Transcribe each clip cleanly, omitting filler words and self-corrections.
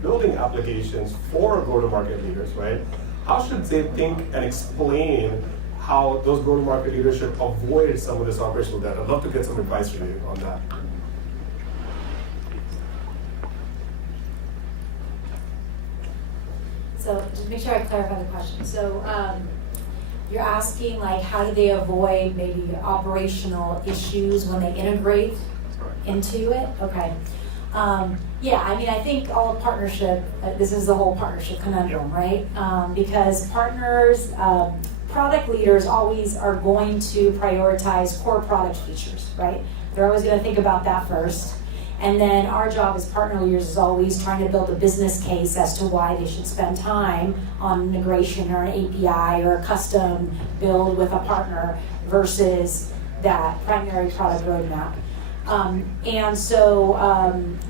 Building applications for go-to-market leaders, right? How should they think and explain how those go-to-market leaders should avoid some of this operational debt? I'd love to get some advice from you on that. So just make sure I clarify the question. So you're asking, like, how do they avoid maybe operational issues when they integrate into it? Okay. Yeah, I mean, I think all of partnership, this is the whole partnership conundrum, right? Because partners, product leaders always are going to prioritize core product features, right? They're always going to think about that first. And then our job as partner leaders is always trying to build a business case as to why they should spend time on integration or an API or a custom build with a partner versus that primary product roadmap. And so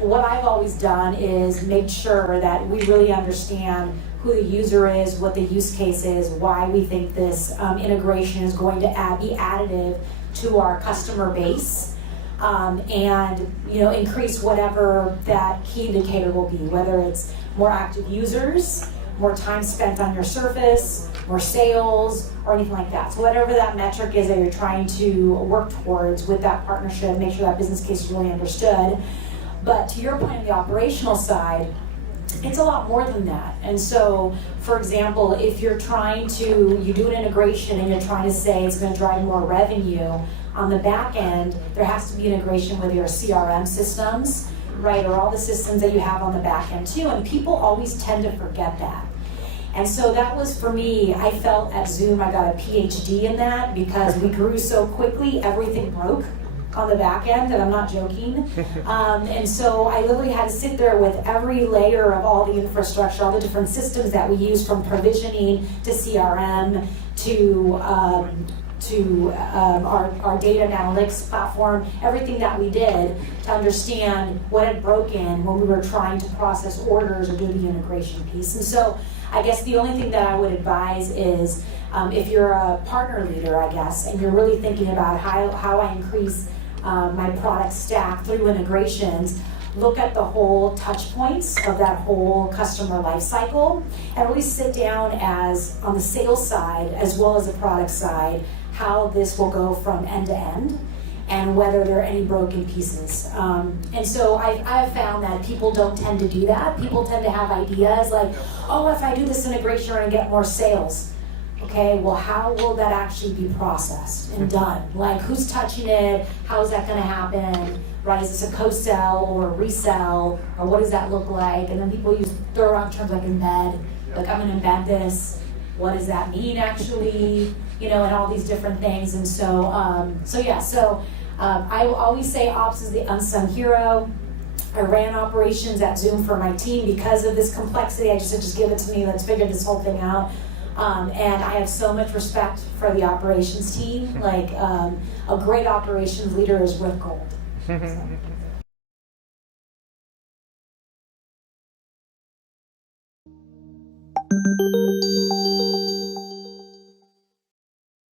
what I've always done is make sure that we really understand who the user is, what the use case is, why we think this integration is going to be additive to our customer base. And increase whatever that key indicator will be, whether it's more active users, more time spent on your surface, more sales, or anything like that. So whatever that metric is that you're trying to work towards with that partnership, make sure that business case is really understood. But to your point on the operational side, it's a lot more than that. And so, for example, if you do an integration and you're trying to say it's going to drive more revenue, on the back end, there has to be integration with your CRM systems, right, or all the systems that you have on the back end too, and people always tend to forget that. And so that was, for me, I felt at Zoom I got a PhD in that because we grew so quickly, everything broke on the back end, and I'm not joking. And so I literally had to sit there with every layer of all the infrastructure, all the different systems that we use, from provisioning to CRM to our data and analytics platform, everything that we did to understand what had broken when we were trying to process orders or do the integration piece. And so I guess the only thing that I would advise is if you're a partner leader, I guess, and you're really thinking about how I increase my product stack through integrations, look at the whole touch points of that whole customer life cycle and really sit down as on the sales side as well as the product side, how this will go from end to end and whether there are any broken pieces. And so I have found that people don't tend to do that. People tend to have ideas like, oh, if I do this integration, I'm gonna get more sales. Okay, well, how will that actually be processed and done? Like, who's touching it? How is that gonna happen? Right, is this a co-sell or a resell? Or what does that look like? And then people throw around terms like embed, like I'm gonna embed this. What does that mean actually? And all these different things. And so, I will always say ops is the unsung hero. I ran operations at Zoom for my team because of this complexity. I just give it to me, let's figure this whole thing out. And I have so much respect for the operations team. Like, a great operations leader is worth gold. So.